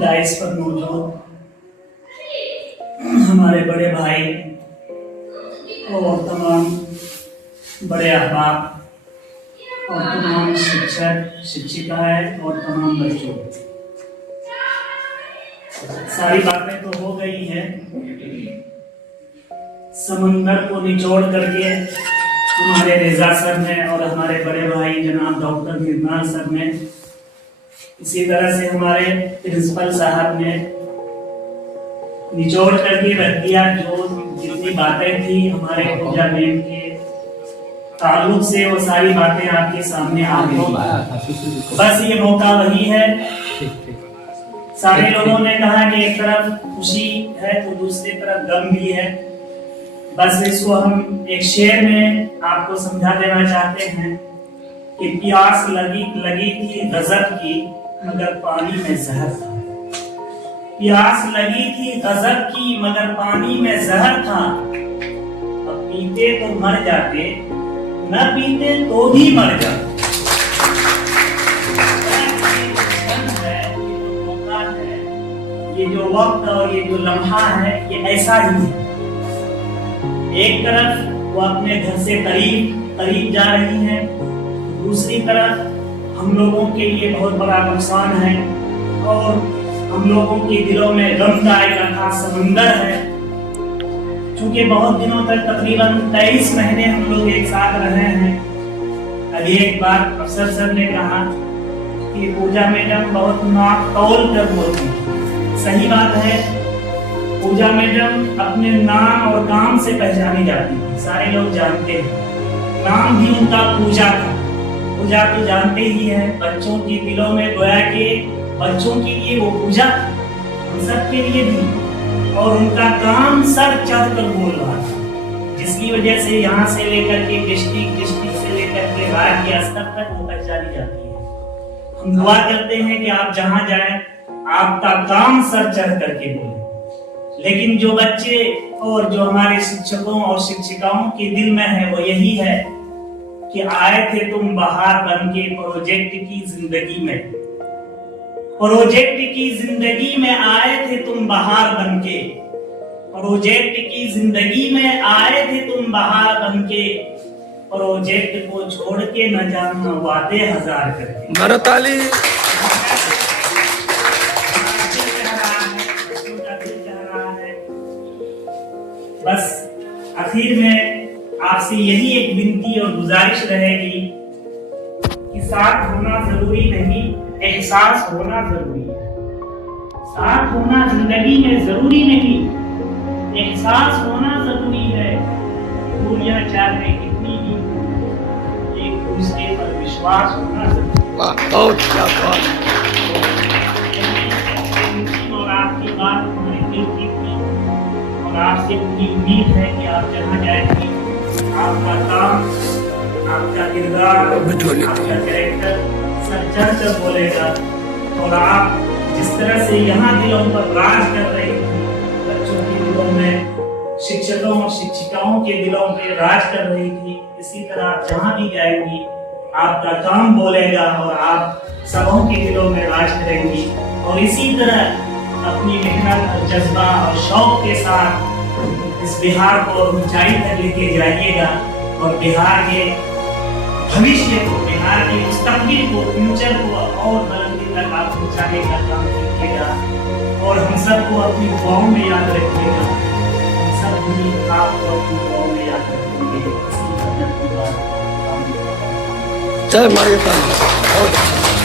Dice पर मौजूद हमारे बड़े भाई और तमाम बड़े अहबाब और तमाम शिक्षक शिक्षिकाएं और तमाम बच्चों, सारी बातें तो हो गई हैं। समंदर को निचोड़ करके हमारे रेजा सर ने और हमारे बड़े भाई जनाब डॉक्टर निर्मल सर ने, इसी तरह से हमारे प्रिंसिपल साहब ने निचोड़ करके रख दिया। जो जितनी बातें थी हमारे पूजा मैम के ताल्लुक से, वो सारी बातें आपके सामने आ गई। बस ये मौका वही है। सारे लोगों ने कहा कि एक तरफ खुशी है तो दूसरी तरफ गम भी है। बस इसको हम एक शेर में आपको समझा देना चाहते हैं कि प्यास लगी थी गजब की, मगर पानी में जहर था। प्यास लगी थी गजब की, मगर पानी में जहर था। अब पीते तो मर जाते, न पीते तो भी मर जाते। ये जो वक्त और ये जो लम्हा है, ये ऐसा ही है। एक तरफ वो अपने घर से करीब जा रही है, दूसरी तरफ हम लोगों के लिए बहुत बड़ा नुकसान है और हम लोगों के दिलों में गम का एक अथाह समंदर है। क्योंकि बहुत दिनों तक तकरीबन 23 महीने हम लोग एक साथ रहे हैं। अभी एक बार अफसर सर ने कहा कि पूजा मैडम बहुत नाक तौल कर बोलती। सही बात है, पूजा मैडम अपने नाम और काम से पहचानी जाती है, सारे लोग जानते हैं। नाम भी उनका पूजा था। पूजा तो जानते ही है, बच्चों के दिलों में गोया के बच्चों के लिए वो पूजा, हम सब के लिए भी। और उनका काम सर चढ़ कर बोल रहा था, जिसकी वजह से यहाँ से लेकर के डिस्ट्रिक्ट से लेकर के राज्य स्तर तक वो पहचानी जाती है। हम दुआ करते हैं कि आप जहाँ जाएं आपका काम सर चढ़ करके बोले। लेकिन जो बच्चे और जो हमारे शिक्षकों और शिक्षिकाओं के दिल में है वो यही है कि आए थे तुम बाहर बनके प्रोजेक्ट की जिंदगी में। प्रोजेक्ट की जिंदगी में आए थे तुम बाहर बनके। प्रोजेक्ट की जिंदगी में आए थे तुम बाहर बनके। प्रोजेक्ट को छोड़ के न जाना वादे हजार करके। मरताली बस आखिर में आपसे यही एक विनती और गुजारिश रहेगी कि साथ होना जरूरी नहीं, एहसास होना जरूरी है। साथ होना जिंदगी में जरूरी नहीं, एहसास होना जरूरी है। दुनिया चाहे कितनी भी, एक दूसरे पर विश्वास होना जरूरी है। बहुत क्या बात। और आपकी बात हमारे दिल की थी और आपसे पूरी उम्मीद है कि आप जहाँ जाएंगे आपका काम, आपका किरदार, आपका कैरेक्टर सर चढ़ कर बोलेगा। और आप जिस तरह से यहाँ दिलों पर राज कर रहे थे, बच्चों के दिलों में, शिक्षकों और शिक्षिकाओं के दिलों पे राज कर रही थी, इसी तरह आप जहाँ भी जाएंगी आपका काम बोलेगा और आप सबों के दिलों में राज करेंगी। और इसी तरह अपनी मेहनत और जज्बा और शौक के साथ इस बिहार को ऊंचाई तक लेके जाइएगा और बिहार के भविष्य को, बिहार के मुस्तकबिल को, फ्यूचर को और बुलंदी तक आप पहुंचाने का काम कीजिएगा। और हम सबको अपनी दुआओं में याद रखिएगा। हम सब भी आपको अपनी दुआओं में याद रखेंगे। जय माता दी।